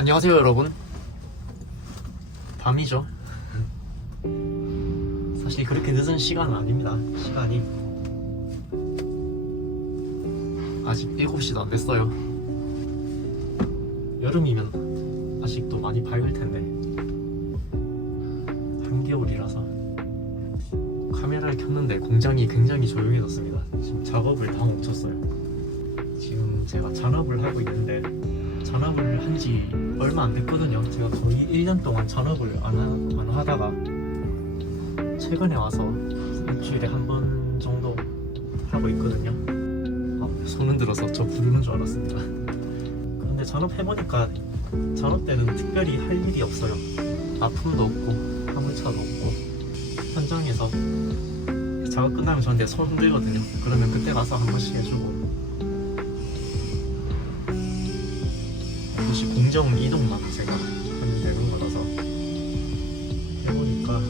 안녕하세요 여러분. 밤이죠. 사실 그렇게 늦은 시간은 아닙니다. 시간이 아직 7시도 안 됐어요. 여름이면 아직도 많이 밝을 텐데 한겨울이라서 카메라를 켰는데 공장이 굉장히 조용해졌습니다. 지금 작업을 다 멈췄어요. 지금 제가 잔업을 하고 있는데 잔업을 한 지 얼마 안 됐거든요. 제가 거의 1년 동안 잔업을 안 하다가 최근에 와서 일주일에 한 번 정도 하고 있거든요. 손은 들어서 저 부르는 줄 알았습니다. 그런데 잔업 해보니까 잔업 때는 특별히 할 일이 없어요. 아픔도 없고 화물차도 없고 현장에서 작업 끝나면 저한테 손 흔들거든요. 그러면 그때 가서 한 번씩 해주고 공정 이동만 제가 하면 되는 거라서 해보니까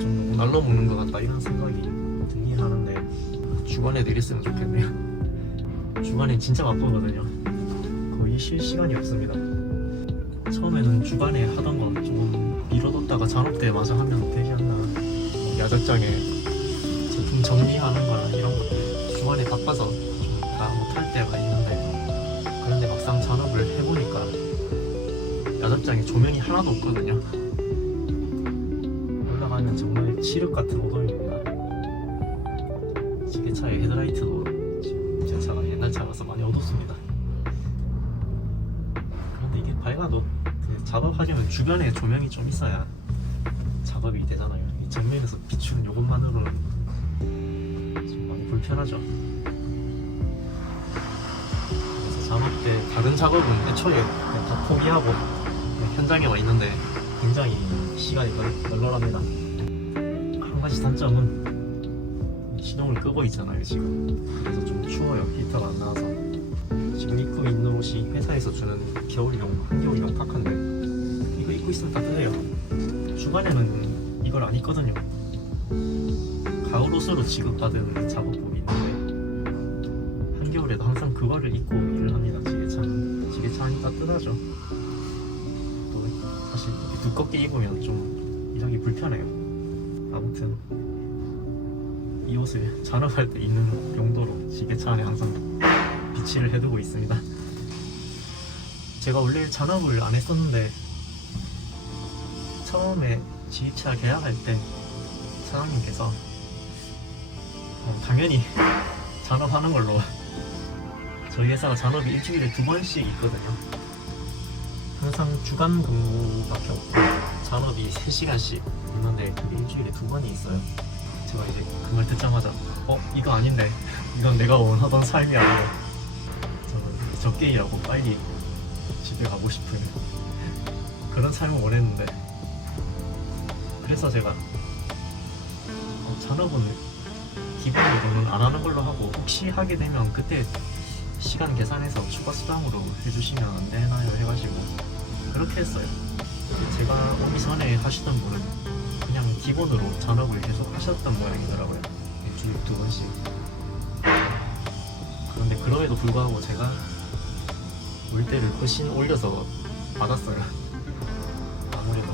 좀 너무 날라먹는 것 같다 이런 생각이 들긴 하는데 주간에 내렸으면 좋겠네요. 주간엔 진짜 바쁘거든요. 거의 쉴 시간이 없습니다. 처음에는 주간에 하던 건 좀 미뤄뒀다가 잔업 때 마저 하면 되지 않나. 야적장에 제품 정리하는 거나 이런 것들 주간에 바빠서 좀 다 못할 때가 있는데, 그런데 막상 잔업을 해보니까 야적장에 조명이 하나도 없거든요. 올라가면 정말 칠흑 같은 오동입니다. 지게차의 헤드라이트도 지금 제 차가 옛날 차라서 많이 어둡습니다. 그런데 이게 밝아도 작업하려면 주변에 조명이 좀 있어야 작업이 되잖아요. 이 정면에서 비추는 요것만으로는 좀 많이 불편하죠. 잔업 때 다른 작업은 애초에 그냥 다 포기하고 현장에 와 있는데 굉장히 시간이 널널합니다. 한 가지 단점은 시동을 끄고 있잖아요 지금. 그래서 좀 추워요. 히터가 안 나와서. 지금 입고 있는 옷이 회사에서 주는 겨울용, 한겨울용 파카인데 이거 입고 있으면 따뜻해요. 주간에는 이걸 안 입거든요. 가을 옷으로 지급받은 작업복이 있는데 한겨울에도 항상 그거를 입고 일을 합니다. 지게차 안이 따뜻하죠. 또 사실 이렇게 두껍게 입으면 좀 일하기 불편해요. 아무튼 이 옷을 잔업할 때 입는 용도로 지게차 안에 항상 비치를 해두고 있습니다. 제가 원래 잔업을 안 했었는데 처음에 지게차 계약할 때 사장님께서 당연히 잔업하는 걸로, 저희 회사가 잔업이 일주일에 2번씩 있거든요. 항상 주간 근무밖에 없고 잔업이 3시간씩 있는데 그게 일주일에 2번이 있어요. 제가 이제 그 말 듣자마자 이거 아닌데 이건 내가 원하던 삶이 아니고 저는 적게 일하고 빨리 집에 가고 싶은 그런 삶을 원했는데, 그래서 제가 잔업은 기본으로는 안 하는 걸로 하고 혹시 하게 되면 그때 시간 계산해서 추가 수당으로 해주시면 안 되나요 해가지고 그렇게 했어요. 제가 오기 전에 하시던 분은 그냥 기본으로 잔업을 계속 하셨던 모양이더라고요. 일주일에 2번씩. 그런데 그럼에도 불구하고 제가 물때를 훨씬 올려서 받았어요. 아무래도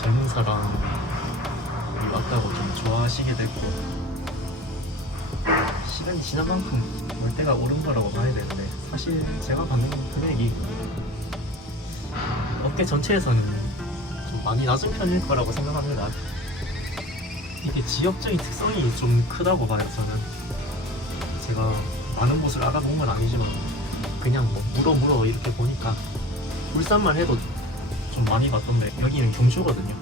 젊은 사람이 왔다고 좀 좋아하시게 됐고 시간이 지난 만큼 물때가 오른 거라고 봐야 되는데, 사실 제가 받는 금액이 업계 전체에서는 좀 많이 낮은 편일 거라고 생각합니다. 이게 지역적인 특성이 좀 크다고 봐요. 저는 제가 많은 곳을 알아본 건 아니지만 그냥 물어 이렇게 보니까 울산만 해도 좀 많이 받던데, 여기는 경주거든요.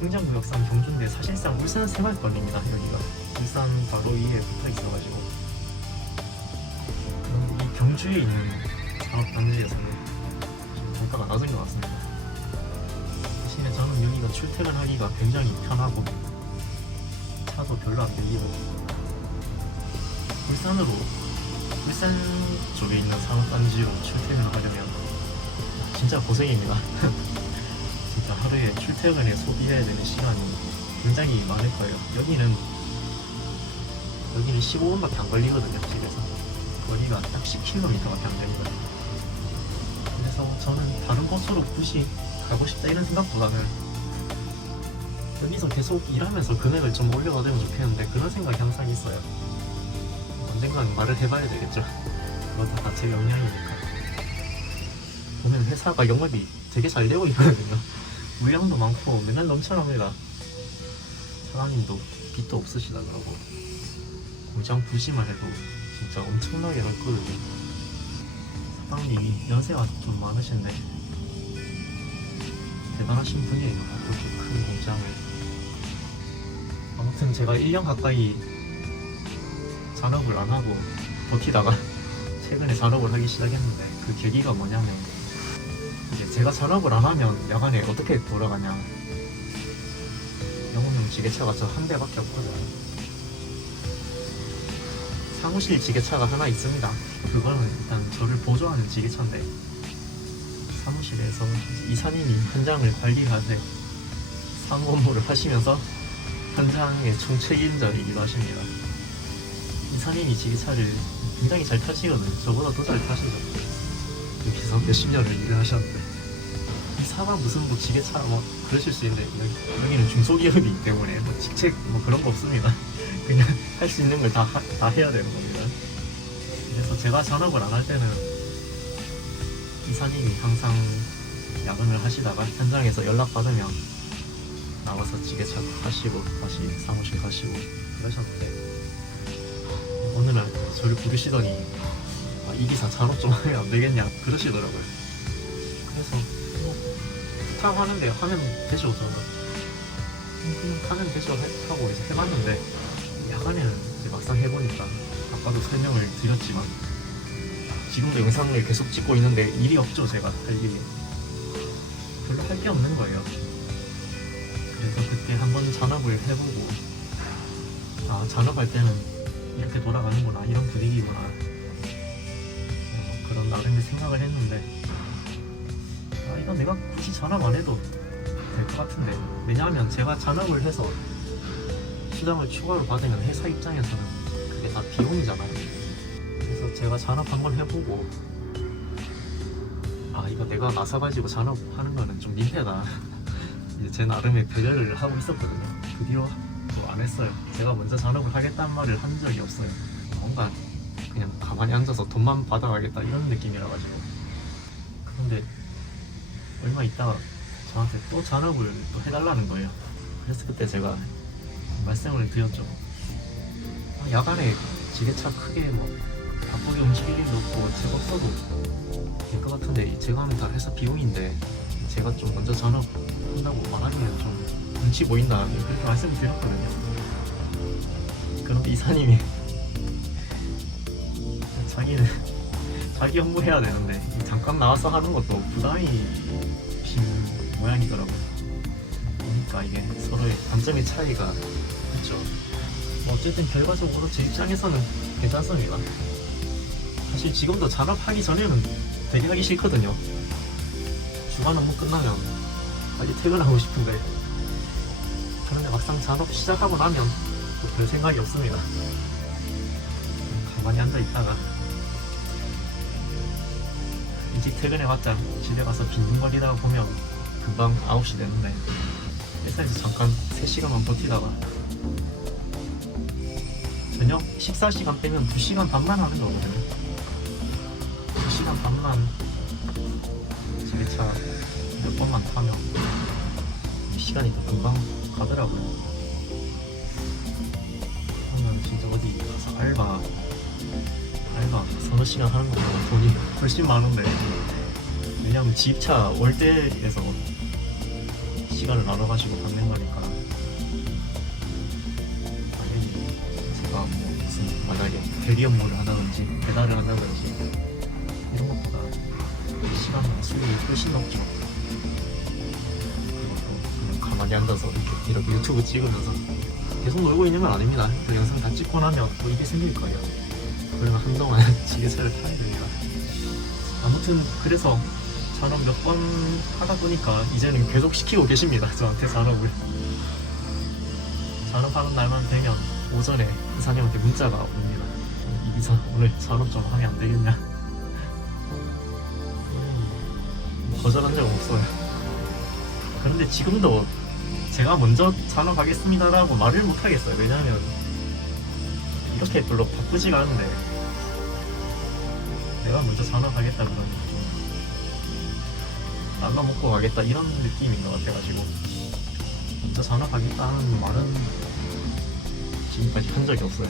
행정구역상 경주인데 사실상 울산 생활권입니다. 여기가 울산 바로 위에 붙어 있어가지고. 그런데 이 경주에 있는 산업단지에서는 좀 단가가 낮은 것 같습니다. 대신에 저는 여기가 출퇴근하기가 굉장히 편하고 차도 별로 안 밀리고, 울산 쪽에 있는 산업단지로 출퇴근을 하려면 진짜 고생입니다. 진짜 하루에 출퇴근에 소비해야 되는 시간이 굉장히 많을 거예요. 여기는 15분밖에 안 걸리거든요. 집에서 거리가 딱 10km밖에 안 됩니다. 근데 그래서 저는 다른 곳으로 굳이 가고 싶다 이런 생각보다는 여기서 계속 일하면서 금액을 좀 올려가면 좋겠는데 그런 생각이 항상 있어요. 언젠간 말을 해봐야 되겠죠. 그거 다 제 역량이니까. 보면 회사가 영업이 되게 잘 되고 있거든요. 물량도 많고 맨날 넘쳐납니다. 사장님도 빚도 없으시다더라고. 공장 부지만 해도 진짜 엄청나게 넓거든요. 사장님이 연세가 좀 많으신데 대단하신 분이에요. 그렇게 큰 공장을. 아무튼 제가 1년 가까이 잔업을 안 하고 버티다가 최근에 잔업을 하기 시작했는데 그 계기가 뭐냐면 이제 제가 잔업을 안 하면 야간에 어떻게 돌아가냐. 영업용 지게차가 저 한 대밖에 없거든요. 사무실 지게차가 하나 있습니다. 그거는 일단 저를 보조하는 지게차인데 사무실에서 이사님이 현장을 관리하되 사무 업무를 하시면서 현장의 총책임자이기도 하십니다. 이사님이 지게차를 굉장히 잘 타시거든요. 저보다 더 잘 타시죠. 여기서 몇십 년을 일을 하셨는데 이사가 무슨 뭐 지게차 뭐 그러실 수 있는데 여기는 중소기업이기 때문에 뭐 직책 뭐 그런 거 없습니다. 그냥 할 수 있는 걸 다 해야 되는 겁니다. 그래서 제가 잔업을 안 할 때는 이사님이 항상 야근을 하시다가 현장에서 연락 받으면 나와서 지게차 하시고 다시 사무실 가시고 그러셨는데 오늘은 저를 부르시더니 이 기사 잔업 좀 하면 안 되겠냐 그러시더라고요. 그래서 뭐 부탁하는데 하면 되죠. 저는 그냥 하면 되죠 하고 이제 해봤는데 야간에는 이제 막상 해보니까 아까도 설명을 드렸지만 지금도 영상을 계속 찍고 있는데 일이 없죠. 제가 할 일이 별로 할 게 없는 거예요. 그래서 그때 한번 잔업을 해보고 아 잔업할 때는 이렇게 돌아가는구나 이런 분위기구나 그런 나름의 생각을 했는데 아 이거 내가 굳이 잔업 안 해도 될 것 같은데 왜냐하면 제가 잔업을 해서 수당을 추가로 받으면 회사 입장에서는 그게 다 비용이잖아요. 그래서 제가 잔업 한번 해보고 아 이거 내가 나서가지고 잔업하는 거는 좀 민폐다. 이제 제 나름의 배려를 하고 있었거든요. 그 뒤로 뭐 안 했어요. 제가 먼저 잔업을 하겠다는 말을 한 적이 없어요. 뭔가 그냥 가만히 앉아서 돈만 받아가겠다 이런 느낌이라 가지고. 그런데 얼마 있다가 저한테 또 잔업을 또 해달라는 거예요. 그래서 그때 제가 말씀을 드렸죠. 야간에 지게차 크게 뭐 바쁘게 움직일 일도 없고 제가 없어도 될 것 같은데 제가 하면 다 회사 비용인데 제가 좀 먼저 잔업한다고 말하면 좀 눈치 보인다 그렇게 말씀을 드렸거든요. 그런데 이사님이 자기는 자기 업무 해야 되는데 잠깐 나와서 하는 것도 부담이 신 모양이더라고요. 그러니까 이게 서로의 감정의 차이가 있죠. 뭐 어쨌든 결과적으로 제 입장에서는 괜찮습니다. 사실 지금도 잔업하기 전에는 되게 하기 싫거든요. 주간 업무 끝나면 빨리 퇴근하고 싶은데 그런데 막상 잔업 시작하고 나면 별 생각이 없습니다. 가만히 앉아있다가 일찍 퇴근해봤자 집에 가서 빈둥거리다가 보면 금방 9시 되는데 회사에서 잠깐 3시간만 버티다가 저녁 식사 시간 빼면 2시간 반만 하는 거거든요. 2시간 반만 지게차 몇 번만 타면 시간이 더 금방 가더라고요. 그러면 진짜 어디 가서 알바 서너 시간 하는 것보다 돈이 훨씬 많은데 왜냐면 집차 월대에서 시간을 나눠가지고 받는 거니까 당연히 제가 뭐 무슨 만약에 대리 업무를 한다든지 배달을 한다든지 이런 것보다 시간 수익이 훨씬 높죠. 그것도 그냥 가만히 앉아서 이렇게 유튜브 찍으면서 계속 놀고 있는 건 아닙니다. 그 영상 다 찍고 나면 또 이게 생길 거예요. 그러면 한동안 지게차를 타야 됩니다. 아무튼 그래서 잔업 몇 번 하다 보니까 이제는 계속 시키고 계십니다. 저한테 잔업을. 잔업하는 날만 되면 오전에 이사님한테 문자가 옵니다. 이 기사 오늘 잔업 좀 하면 안 되겠냐. 거절한 적은 없어요. 그런데 지금도 제가 먼저 잔업하겠습니다라고 말을 못 하겠어요. 왜냐면 이렇게 별로 바쁘지가 않은데 내가 먼저 잔업하겠다 그러면 좀 날라 먹고 가겠다 이런 느낌인 것 같아가지고 먼저 잔업하겠다는 말은 지금까지 한 적이 없어요.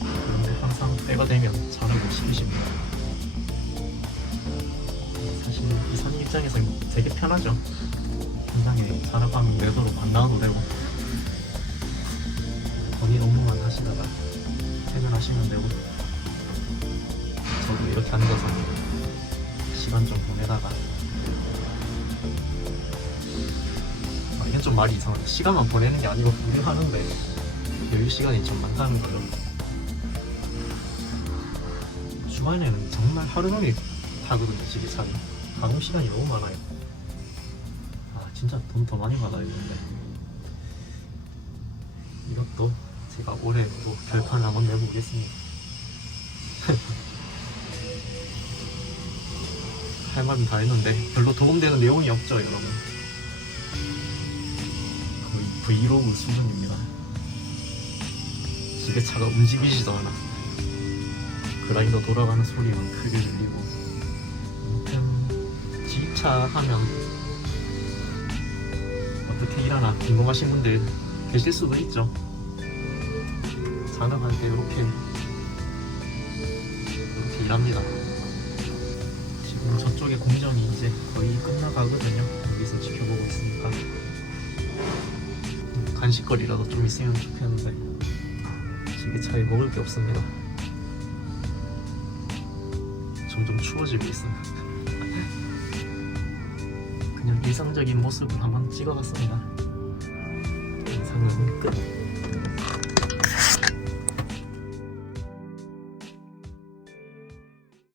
그런데 항상 때가 되면 잔업을 시키십니다. 사실 이사님 입장에서는 되게 편하죠. 현장에 잔업하면 내도록 안 나와도 되고 본인 업무만 하시다가 퇴근하시면 되고 저도 이렇게 앉아서 시간 좀 보내다가 이건 좀 말이 이상한데 시간만 보내는 게 아니고 일을 하는데 여유 시간이 좀 많다는 거죠. 주말에는 정말 하루 종일 타거든요. 지게차를 가공 시간이 너무 많아요. 아 진짜 돈 더 많이 받아야 되는데 이것도 제가 올해 또 결판을 한번 내보겠습니다. 할 말은 다 했는데 별로 도움되는 내용이 없죠 여러분. 거의 브이로그 수준입니다. 지게차가 움직이지도 않아. 그라인더 돌아가는 소리만 크게 들리고. 아무튼 지입차 하면 어떻게 일하나 궁금하신 분들 계실 수도 있죠. 잔업할 때 이렇게 일합니다. 지금 저쪽에 공정이 이제 거의 끝나가거든요. 여기서 지켜보고 있으니까 간식거리라도 좀 있으면 좋겠는데 지게차에 먹을 게 없습니다. 점점 추워지고 있습니다. 그냥 일상적인 모습을 한번 찍어봤습니다. 영상은 끝.